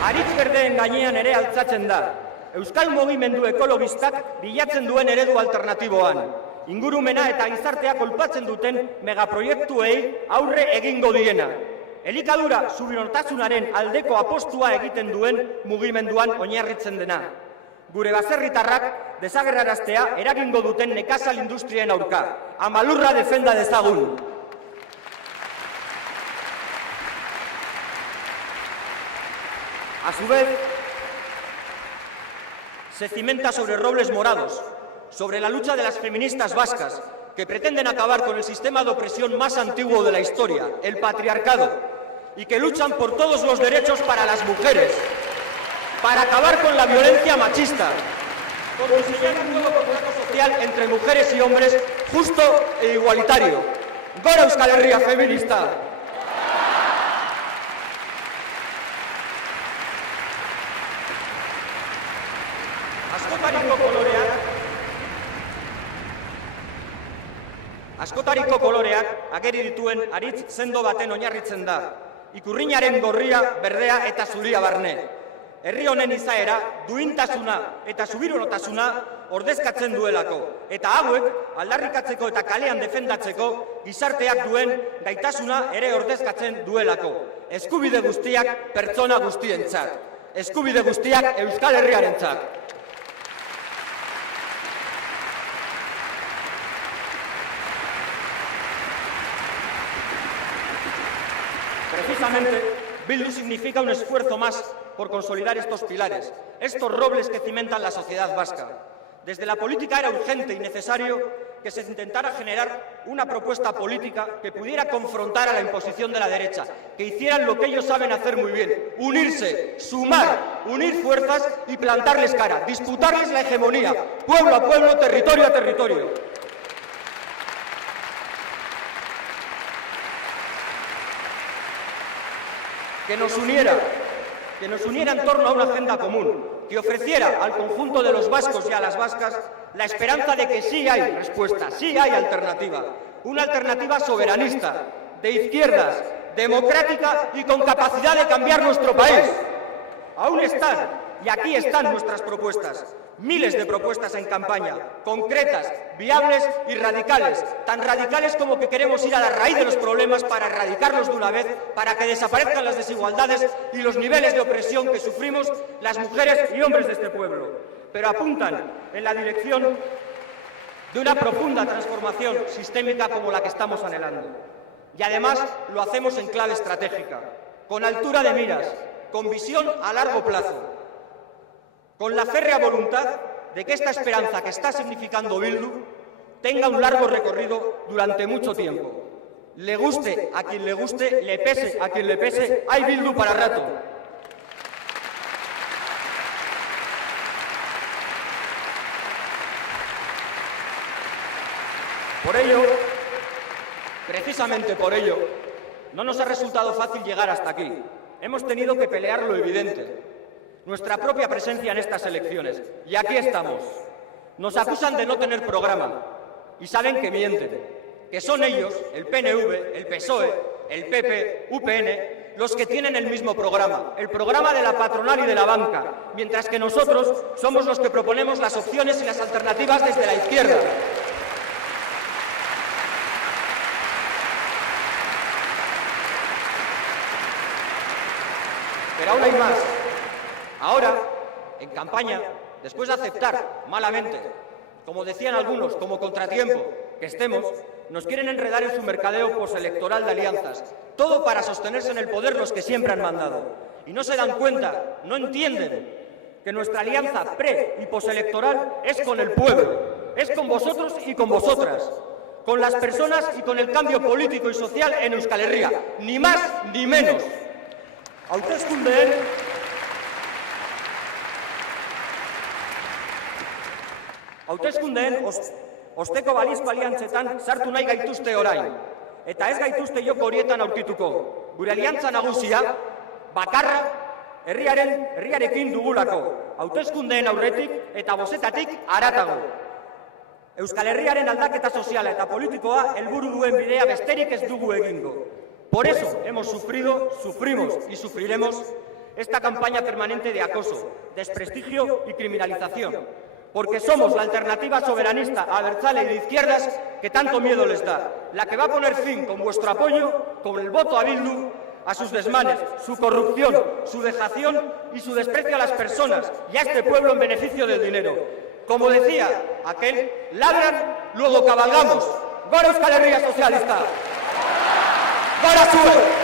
Aritz berdeen gainean ere altzatzen da. Euskal mugimendu ekologistak bilatzen duen eredu alternatiboan. Ingurumena eta gizartea kolpatzen duten megaproiektuei aurre egingo diena. Elikadura subiranotasunaren aldeko apostua egiten duen mugimenduan oinarritzen dena. Gure baserritarrak desagerraraztea eragingo duten nekazal industrien aurka. Amalurra defenda dezagun. A su vez, se cimenta sobre robles morados, sobre la lucha de las feministas vascas, que pretenden acabar con el sistema de opresión más antiguo de la historia, el patriarcado, y que luchan por todos los derechos para las mujeres, para acabar con la violencia machista, por diseñar un nuevo contrato social entre mujeres y hombres justo e igualitario. Gora Euskal Herria feminista! Askotariko koloreak ageri dituen aritz sendo baten oinarritzen da. Ikurrinaren gorria, berdea eta zuria barne. Herri honen izaera, duintasuna eta subiranotasuna ordezkatzen duelako. Eta hauek aldarrikatzeko eta kalean defendatzeko gizarteak duen gaitasuna ere ordezkatzen duelako. Eskubide guztiak pertsona guztientzat. Eskubide guztiak Euskal Herriarentzat. Precisamente, Bildu significa un esfuerzo más por consolidar estos pilares, estos robles que cimentan la sociedad vasca. Desde la política era urgente y necesario que se intentara generar una propuesta política que pudiera confrontar a la imposición de la derecha, que hicieran lo que ellos saben hacer muy bien, unirse, sumar, unir fuerzas y plantarles cara, disputarles la hegemonía, pueblo a pueblo, territorio a territorio. Que nos uniera en torno a una agenda común, que ofreciera al conjunto de los vascos y a las vascas la esperanza de que sí hay respuesta, sí hay alternativa. Una alternativa soberanista, de izquierdas, democrática y con capacidad de cambiar nuestro país. Aún están, y aquí están nuestras propuestas. Miles de propuestas en campaña, concretas, viables y radicales. Tan radicales como que queremos ir a la raíz de los problemas para erradicarlos de una vez, para que desaparezcan las desigualdades y los niveles de opresión que sufrimos las mujeres y hombres de este pueblo. Pero apuntan en la dirección de una profunda transformación sistémica como la que estamos anhelando. Y además lo hacemos en clave estratégica, con altura de miras, con visión a largo plazo, con la férrea voluntad de que esta esperanza que está significando Bildu tenga un largo recorrido durante mucho tiempo. Le guste a quien le guste, le pese a quien le pese, hay Bildu para rato. Por ello, precisamente por ello, no nos ha resultado fácil llegar hasta aquí. Hemos tenido que pelear lo evidente. Nuestra propia presencia en estas elecciones. Y aquí estamos. Nos acusan de no tener programa. Y saben que mienten. Que son ellos, el PNV, el PSOE, el PP, UPN, los que tienen el mismo programa. El programa de la patronal y de la banca. Mientras que nosotros somos los que proponemos las opciones y las alternativas desde la izquierda. Pero aún hay más. Ahora, en campaña, después de aceptar malamente, como decían algunos, como contratiempo, que estemos, nos quieren enredar en su mercadeo postelectoral de alianzas. Todo para sostenerse en el poder los que siempre han mandado. Y no se dan cuenta, no entienden que nuestra alianza pre- y postelectoral es con el pueblo, es con vosotros y con vosotras, con las personas y con el cambio político y social en Euskal Herria. Ni más ni menos. Hauteskundeen osteko balizko aliantzetan sartu nahi gaituzte orain. Eta ez gaituzte joko horietan aurkituko. Gure aliantza nagusia, bakarra, herriarekin dugulako. Hauteskundeen aurretik eta bozetatik haratago. Euskal Herriaren aldaketa soziala eta politikoa helburu duen bidea besterik ez dugu egingo. Por eso hemos sufrido, sufrimos y sufriremos esta campaña permanente de acoso, desprestigio y criminalización, porque somos la alternativa soberanista, abertzale y de izquierdas que tanto miedo les da, la que va a poner fin, con vuestro apoyo, con el voto a Bildu, a sus desmanes, su corrupción, su dejación y su desprecio a las personas y a este pueblo en beneficio del dinero. Como decía aquel, ladran, luego cabalgamos. ¡Gora Euskal Herria Socialista! ¡Gora Zue!